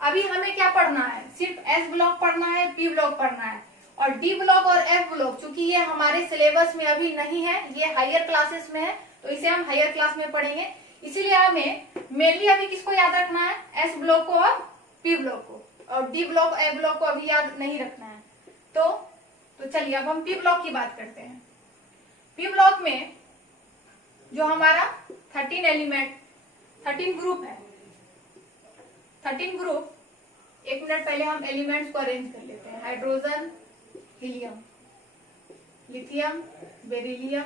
अभी हमें क्या पढ़ना है, सिर्फ एस ब्लॉक पढ़ना है, पी ब्लॉक पढ़ना है। और डी ब्लॉक और एफ ब्लॉक चूंकि ये हमारे सिलेबस में अभी नहीं है, ये हायर क्लासेस में है, तो इसे हम हायर क्लास में पढ़ेंगे। इसीलिए हमें मेनली अभी किसको याद रखना है, एस ब्लॉक को और पी ब्लॉक को, और डी ब्लॉक एफ ब्लॉक को अभी याद नहीं रखना है। तो चलिए अब हम पी ब्लॉक की बात करते हैं। पी ब्लॉक में जो हमारा 13 ग्रुप है, 13 ग्रुप, एक मिनट पहले हम एलिमेंट्स को अरेंज कर लेते हैं। Hydrogen, helium, lithium, beryllium,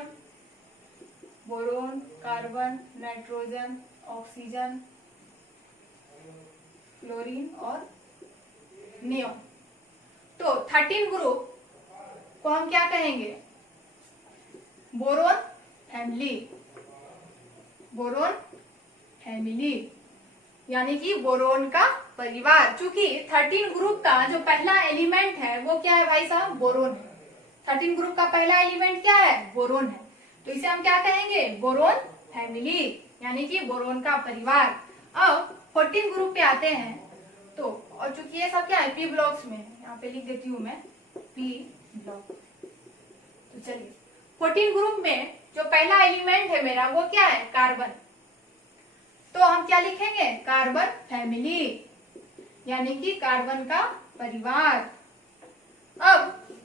boron, carbon, nitrogen, oxygen, fluorine और नियोन। तो 13 ग्रुप को हम क्या कहेंगे, बोरोन फैमिली। बोरोन फैमिली यानी कि बोरोन का परिवार। चूंकि 13 ग्रुप का जो पहला एलिमेंट है वो क्या है भाई साहब, बोरोन है। 13 ग्रुप का पहला एलिमेंट क्या है, बोरोन है। तो इसे हम क्या कहेंगे, बोरोन फैमिली यानी कि बोरोन का परिवार। अब 14 ग्रुप पे आते हैं। तो और चूंकि ये सब क्या है, पी ब्लॉक्स में, यहाँ पे लिख देती हूँ मैं पी ब्लॉक। तो चलिए 14 ग्रुप में जो पहला एलिमेंट है मेरा वो क्या है, कार्बन। तो हम क्या लिखेंगे, कार्बन फैमिली यानी कि कार्बन का परिवार। अब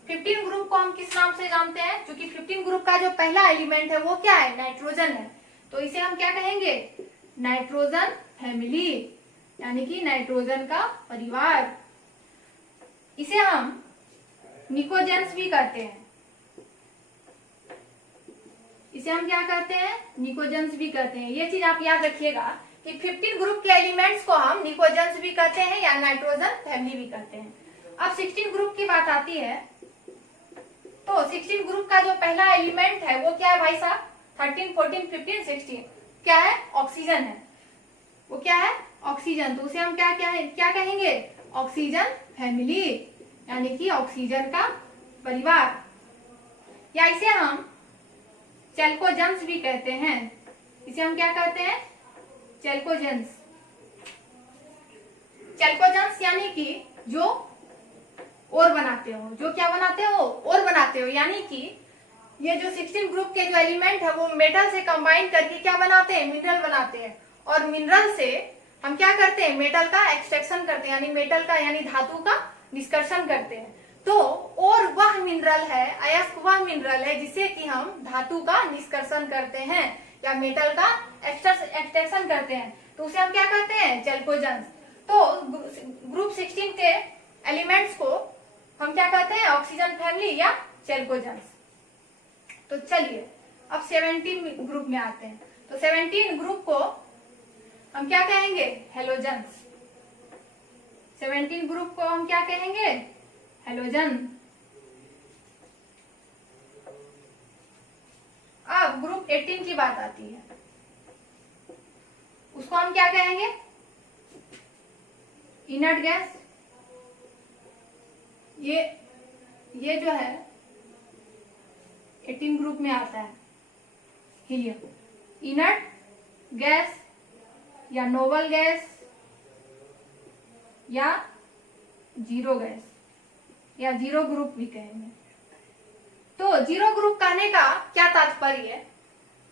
15 ग्रुप को हम किस नाम से जानते हैं, क्योंकि 15 ग्रुप का जो पहला एलिमेंट है वो क्या है, नाइट्रोजन है। तो इसे हम क्या कहेंगे, नाइट्रोजन फैमिली यानी कि नाइट्रोजन का परिवार। इसे हम निकोजेंस भी कहते हैं। इसे हम क्या कहते हैं, निकोजेंस भी कहते हैं। ये चीज आप याद रखिएगा कि 15 ग्रुप के एलिमेंट्स को हम निकोजेंस भी कहते हैं या नाइट्रोजन फैमिली भी कहते हैं। अब 16 ग्रुप की बात आती है। तो 16 ग्रुप का जो पहला एलिमेंट है वो क्या है भाई साहब, 13, 14, 15, 16 क्या है, ऑक्सीजन है। वो क्या है, ऑक्सीजन। तो उसे हम क्या कहेंगे, ऑक्सीजन फैमिली यानी कि ऑक्सीजन का परिवार। या इसे हम चैल्कोजेंस भी कहते हैं। इसे हम क्या कहते हैं, चैल्कोजेंस। चैल्कोजेंस यानी कि जो और बनाते हो, जो क्या बनाते हो, और बनाते हो। यानी कि ये जो 16 ग्रुप के जो एलिमेंट है वो मेटल से कंबाइन करके क्या बनाते हैं, मिनरल बनाते हैं। और मिनरल से हम क्या करते हैं, मेटल का एक्सट्रैक्शन करते हैं, यानी मेटल का यानी धातु का निष्कर्षण करते हैं। तो और वह मिनरल है, अयस्क वह मिनरल है जिससे कि हम धातु का निष्कर्षण करते हैं या मेटल का एक्सट्रैक्शन करते हैं, तो उसे हम क्या कहते हैं, चैल्कोजेंस। तो ग्रुप 16 के एलिमेंट्स को हम क्या कहते हैं, ऑक्सीजन फैमिली या चैल्कोजेंस। तो चलिए अब 17 ग्रुप में आते हैं। तो 17 ग्रुप को हम क्या कहेंगे, हेलोजेंस। 17 ग्रुप को हम क्या कहेंगे, हेलोजन। अब ग्रुप 18 की बात आती है, उसको हम क्या कहेंगे, इनर्ट गैस। ये जो है 18 ग्रुप में आता है हीलियम, इनर्ट गैस या नोबल गैस या जीरो गैस या जीरो ग्रुप भी कहेंगे। तो जीरो ग्रुप कहने का क्या तात्पर्य है,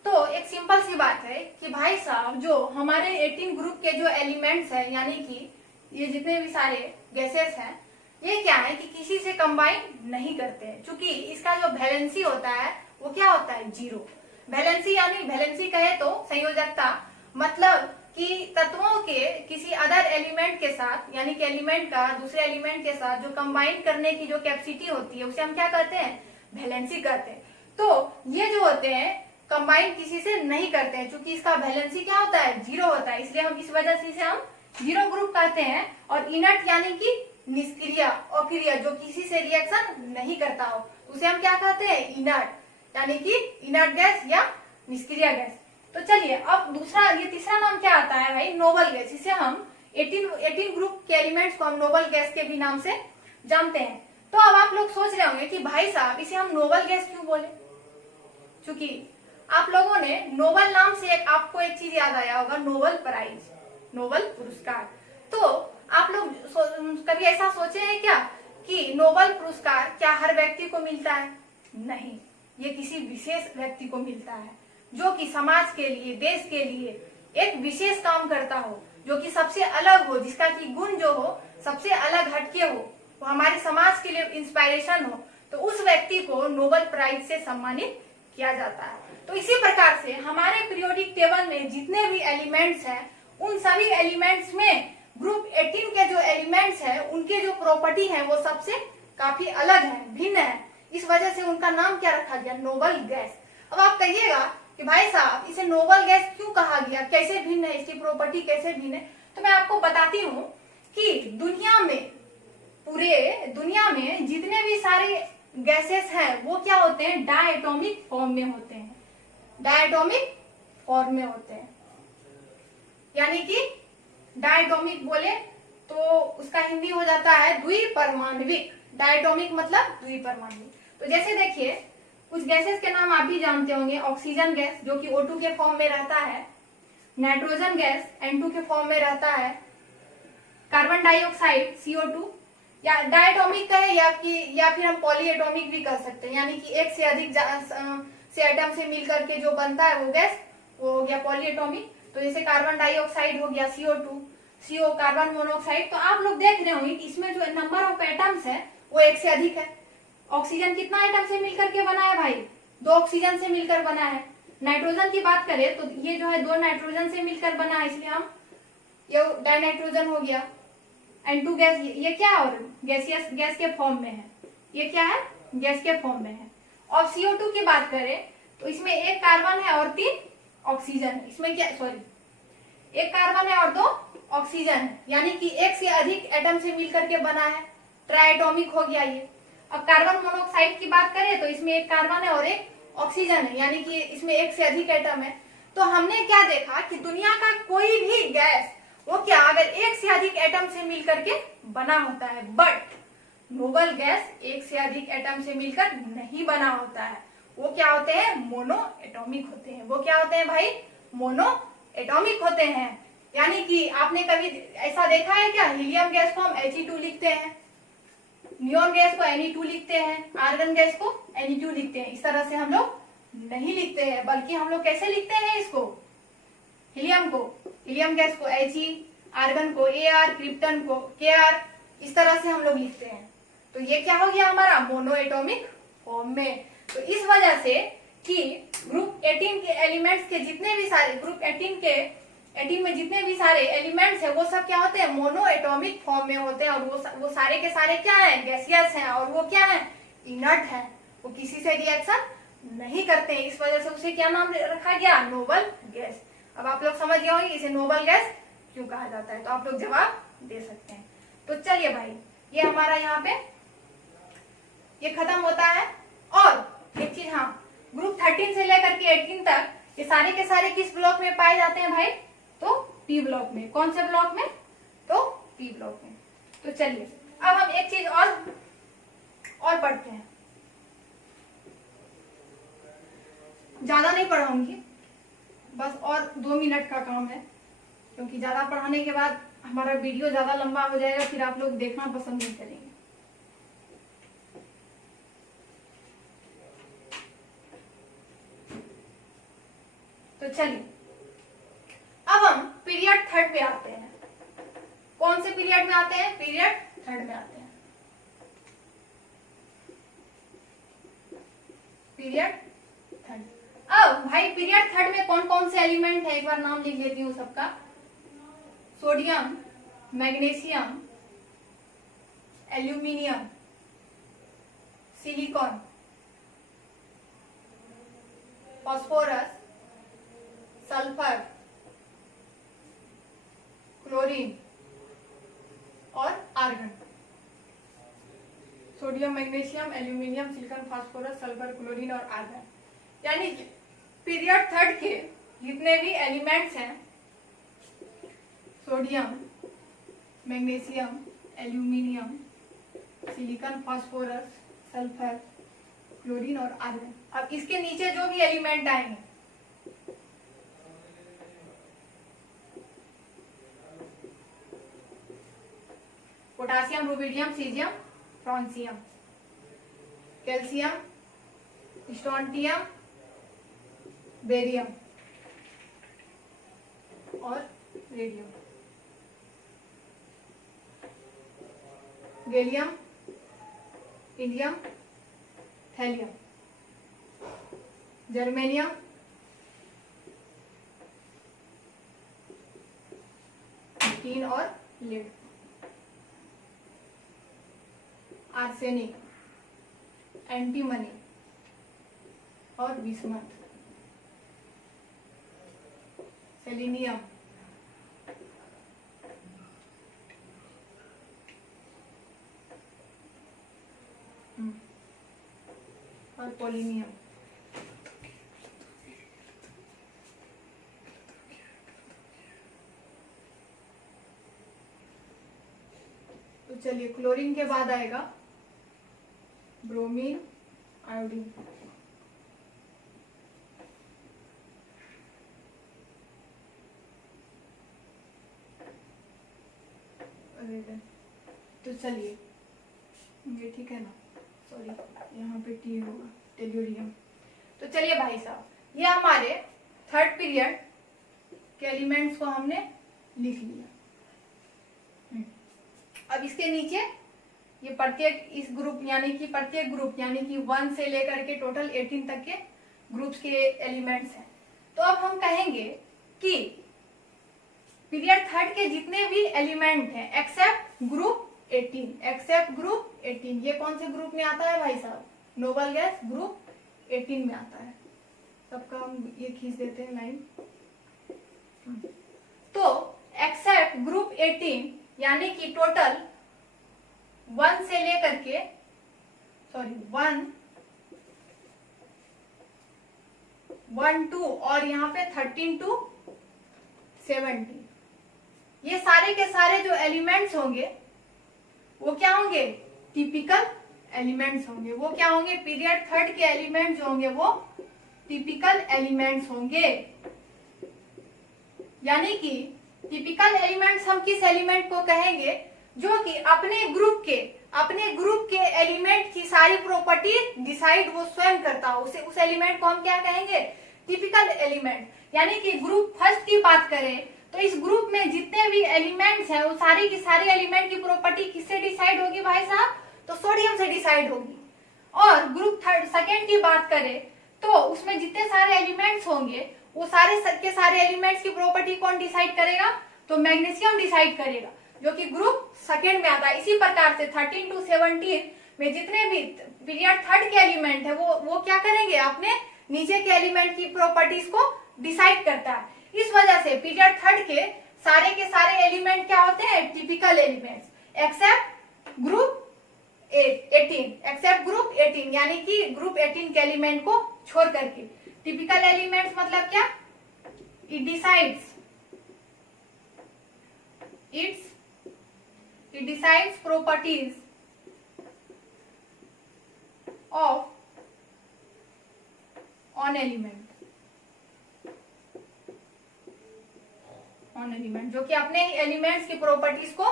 तो एक सिंपल सी बात है कि भाई साहब जो हमारे 18 ग्रुप के जो एलिमेंट्स हैं, यानी कि ये जितने भी सारे गैसेस हैं, ये क्या है कि किसी से कंबाइन नहीं करते हैं, क्योंकि इसका जो वैलेंसी होता है वो क्या होता है, जीरो। वैलेंसी यानी वैलेंसी कहे तो संयोजकता, मतलब कि तत्वों के किसी अदर एलिमेंट के साथ, यानी कि एलिमेंट का दूसरे एलिमेंट के साथ जो कंबाइन करने की जो कैपेसिटी होती है उसे हम क्या कहते हैं, वैलेंसी कहते हैं। तो ये जो होते हैं कंबाइन किसी से नहीं करते हैं, क्योंकि इसका वैलेंसी क्या होता है, जीरो होता है, इसलिए हम इस वजह से इसे हम जीरो ग्रुप कहते हैं। और इनर्ट यानी कि निष्क्रिय, अक्रिय, जो किसी से रिएक्शन नहीं करता हो, उसे हम क्या कहते हैं, इनर्ट, यानी कि इनर्ट गैस या निष्क्रिय गैस। तो चलिए अब दूसरा, ये तीसरा नाम क्या आता है भाई, नोबल गैस। इसे हम 18 ग्रुप के एलिमेंट्स को हम नोबल गैस के भी नाम से जानते हैं। तो अब आप लोग सोच रहे होंगे कि भाई साहब इसे हम नोबल गैस क्यों बोले, क्योंकि आप लोगों ने नोबल नाम से आपको एक चीज याद आया होगा, नोबल प्राइज, नोबल पुरस्कार। तो आप लोग कभी ऐसा सोचे हैं क्या कि नोबल पुरस्कार क्या हर व्यक्ति को मिलता है, नहीं, ये किसी विशेष व्यक्ति को मिलता है जो कि समाज के लिए, देश के लिए एक विशेष काम करता हो, जो कि सबसे अलग हो, जिसका की गुण जो हो सबसे अलग हटके हो, वो हमारे समाज के लिए इंस्पायरेशन हो, तो उस व्यक्ति को नोबल प्राइज से सम्मानित किया जाता है। तो इसी प्रकार से हमारे पीरियोडिक टेबल में जितने भी एलिमेंट्स हैं, उन सभी एलिमेंट्स में ग्रुप 18 के जो एलिमेंट्स हैं उनके जो प्रॉपर्टी है वो सबसे काफी अलग है, भिन्न है, इस वजह से उनका नाम क्या रखा गया, नोबल गैस। अब आप कहिएगा कि भाई साहब इसे नोबल गैस क्यों कहा गया, कैसे भिन्न है, इसकी प्रॉपर्टी कैसे भिन्न है। तो मैं आपको बताती हूँ कि दुनिया में, पूरे दुनिया में जितने भी सारे गैसेस हैं वो क्या होते हैं, डायटोमिक फॉर्म में होते हैं, डायटोमिक फॉर्म में होते हैं। यानी कि डायटोमिक बोले तो उसका हिंदी हो जाता है द्विपरमाणविक। डायटोमिक मतलब द्विपरमाणविक। तो जैसे देखिए कुछ गैसेस के नाम आप भी जानते होंगे, ऑक्सीजन गैस जो कि O2 के फॉर्म में रहता है, नाइट्रोजन गैस N2 के फॉर्म में रहता है, कार्बन डाइऑक्साइड CO2, या डायटोमिक कहे या फिर हम पॉलीएटोमिक भी कह सकते हैं, यानी कि एक से अधिक से एटम से मिलकर के जो बनता है वो गैस, वो हो गया पॉलीएटोमिक। तो जैसे कार्बन डाइऑक्साइड हो गया CO2, CO कार्बन मोनोऑक्साइड। तो आप लोग देख रहे होंगे कि इसमें जो नंबर ऑफ एटम्स है वो एक से अधिक है। ऑक्सीजन कितना आइटम से मिलकर के बना है भाई, 2 ऑक्सीजन से मिलकर बना है। नाइट्रोजन की बात करें तो ये जो है 2 नाइट्रोजन से मिलकर बना है, इसलिए हम ये डाइनाइट्रोजन हो गया। N2 गैस, ये क्या और गैसियस गैस के फॉर्म में है, ये क्या है, गैस के फॉर्म में है। और CO2 की बात करें तो इसमें 1 कार्बन है और 3 ऑक्सीजन है। इसमें क्या, सॉरी, 1 कार्बन है और 2 ऑक्सीजन है, यानी कि 1 से अधिक एटम से मिलकर के बना है, ट्राइएटोमिक हो गया ये। अब कार्बन मोनोऑक्साइड की बात करें तो इसमें 1 कार्बन है और 1 ऑक्सीजन है, यानी कि इसमें 1 से अधिक एटम है। तो हमने क्या देखा कि दुनिया का कोई भी गैस वो क्या, अगर 1 से अधिक एटम से मिलकर के बना होता है, बट नोबल गैस 1 से अधिक एटम से मिलकर नहीं बना होता है, वो क्या होते हैं, मोनो एटॉमिक होते हैं। वो क्या होते हैं भाई, मोनो एटॉमिक होते हैं। यानी कि आपने कभी ऐसा देखा है क्या, हीलियम गैस को हम He2 लिखते हैं, नियोन गैस को Na2 लिखते हैं, आर्गन गैस को Na2 लिखते हैं। इस तरह से हम लोग नहीं लिखते हैं, बल्कि हम लोग कैसे लिखते हैं इसको, हीलियम को, हीलियम गैस को He, आर्गन को Ar, क्रिप्टन को Kr, इस तरह से हम लोग लिखते हैं। तो ये क्या हो गया हमारा मोनो एटॉमिक फॉर्म में। तो इस वजह से कि ग्रुप 18 के एलिमेंट्स के जितने भी सारे ग्रुप 18 में जितने भी सारे एलिमेंट्स हैं वो सब क्या होते हैं, मोनो एटॉमिक फॉर्म में होते हैं। और वो सारे के सारे क्या हैं, गैसियस हैं, और वो क्या है, इनर्ट है, वो किसी से रिएक्शन नहीं करते हैं। इस वजह से उसे क्या नाम रखा गया, नोबल गैस। अब आप लोग समझ गए होंगे इसे नोबल गैस क्यों कहा जाता है, तो आप लोग जवाब दे सकते हैं। तो चलिए भाई, ये हमारा यहाँ पे ये खत्म होता है। और एक चीज, हाँ, ग्रुप 13 से लेकर के 18 तक ये सारे के सारे किस ब्लॉक में पाए जाते हैं भाई, तो पी ब्लॉक में। कौन से ब्लॉक में, तो पी ब्लॉक में। तो चलिए अब हम एक चीज और पढ़ते हैं। ज्यादा नहीं पढ़ाऊंगी, बस और 2 मिनट का काम है, क्योंकि ज्यादा पढ़ाने के बाद हमारा वीडियो ज्यादा लंबा हो जाएगा, फिर आप लोग देखना पसंद नहीं करेंगे। तो चलिए अब हम पीरियड थर्ड पे आते हैं। कौन से पीरियड में आते हैं, पीरियड थर्ड में आते हैं। Period third. अब भाई पीरियड थर्ड में कौन कौन से एलिमेंट है, एक बार नाम लिख लेती हूँ सबका। Sodium, magnesium, aluminium, silicon, phosphorus, sulphur, chlorine और argon. Sodium, magnesium, aluminium, silicon, phosphorus, sulphur, chlorine और आर्गन। यानी पीरियड थर्ड के जितने भी एलिमेंट्स हैं, sodium, magnesium, aluminium, silicon, phosphorus, sulphur, chlorine और आर्गन। अब इसके नीचे जो भी एलिमेंट आएंगे, potassium, rubidium, caesium, francium, calcium, strontium, barium और radium, gallium, indium, thallium, germanium, tin और लेड, आर्सेनिक, एंटीमनी और बिस्मथ, सेलेनियम, और पोलिनियम। तो चलिए क्लोरीन के बाद आएगा ब्रोमीन, आयोडीन। तो चलिए ये ठीक है ना, सॉरी यहाँ पे टी होगा, टेल्यूरियम। तो चलिए भाई साहब, ये हमारे थर्ड पीरियड के एलिमेंट्स को हमने लिख लिया। अब इसके नीचे ये प्रत्येक इस ग्रुप यानी कि प्रत्येक ग्रुप यानी कि 1 से लेकर के टोटल 18 तक के ग्रुप्स के एलिमेंट्स हैं। तो अब हम कहेंगे कि पीरियड थर्ड के जितने भी एलिमेंट हैं एक्सेप्ट ग्रुप 18, एक्सेप्ट ग्रुप 18, ये कौन से ग्रुप में आता है भाई साहब, नोबल गैस ग्रुप 18 में आता है। सबका हम ये खींच देते हैं लाइन। तो एक्सेप्ट ग्रुप 18 यानी कि टोटल 1 से लेकर के 1 2 और यहाँ पे 13 to 17, ये सारे के सारे जो एलिमेंट्स होंगे वो क्या होंगे, टिपिकल एलिमेंट्स होंगे। वो क्या होंगे, पीरियड थर्ड के एलिमेंट्स होंगे वो टिपिकल एलिमेंट्स होंगे। यानी कि टिपिकल एलिमेंट्स हम किस एलिमेंट को कहेंगे, जो कि अपने ग्रुप के एलिमेंट की सारी प्रॉपर्टी डिसाइड वो स्वयं करता हो, उस एलिमेंट को हम क्या कहेंगे? Typical element. यानी कि ग्रुप फर्स्ट की बात करें तो इस ग्रुप में जितने भी एलिमेंट्स हैं वो सारी की सारी एलिमेंट की प्रॉपर्टी किससे डिसाइड होगी भाई साहब? तो सोडियम से डिसाइड होगी। और ग्रुप सेकेंड की बात करें तो उसमें जितने सारे एलिमेंट्स होंगे वो सारे के सारे एलिमेंट्स की प्रॉपर्टी कौन डिसाइड करेगा? तो मैग्नीशियम डिसाइड करेगा, जो कि ग्रुप सेकेंड में आता है। इसी प्रकार से 13 to 17 में जितने भी पीरियड थर्ड के एलिमेंट है वो क्या करेंगे? अपने नीचे के एलिमेंट की प्रॉपर्टीज को डिसाइड करता है। इस वजह से पीरियड थर्ड के सारे एलिमेंट क्या होते हैं? टिपिकल एलिमेंट्स एक्सेप्ट ग्रुप 18, यानी कि ग्रुप 18 के एलिमेंट को छोड़ करके। टिपिकल एलिमेंट्स मतलब क्या? It decides properties of on element, जो कि अपने एलिमेंट्स की प्रॉपर्टीज को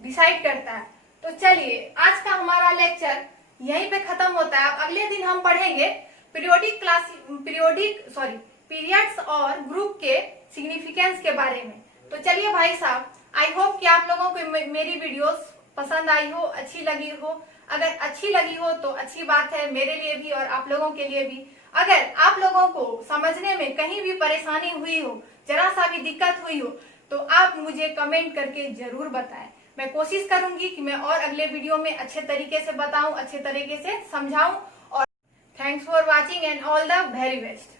डिसाइड करता है। तो चलिए आज का हमारा लेक्चर यहीं पे खत्म होता है। अब अगले दिन हम पढ़ेंगे पीरियड्स और ग्रुप के सिग्निफिकेंस के बारे में। तो चलिए भाई साहब, आई होप कि आप लोगों को मेरी वीडियोस पसंद आई हो, अच्छी लगी हो। अगर अच्छी लगी हो तो अच्छी बात है, मेरे लिए भी और आप लोगों के लिए भी। अगर आप लोगों को समझने में कहीं भी परेशानी हुई हो, जरा सा भी दिक्कत हुई हो, तो आप मुझे कमेंट करके जरूर बताएं। मैं कोशिश करूंगी कि मैं और अगले वीडियो में अच्छे तरीके से बताऊं, अच्छे तरीके से समझाऊं। और thanks for watching and all the very best.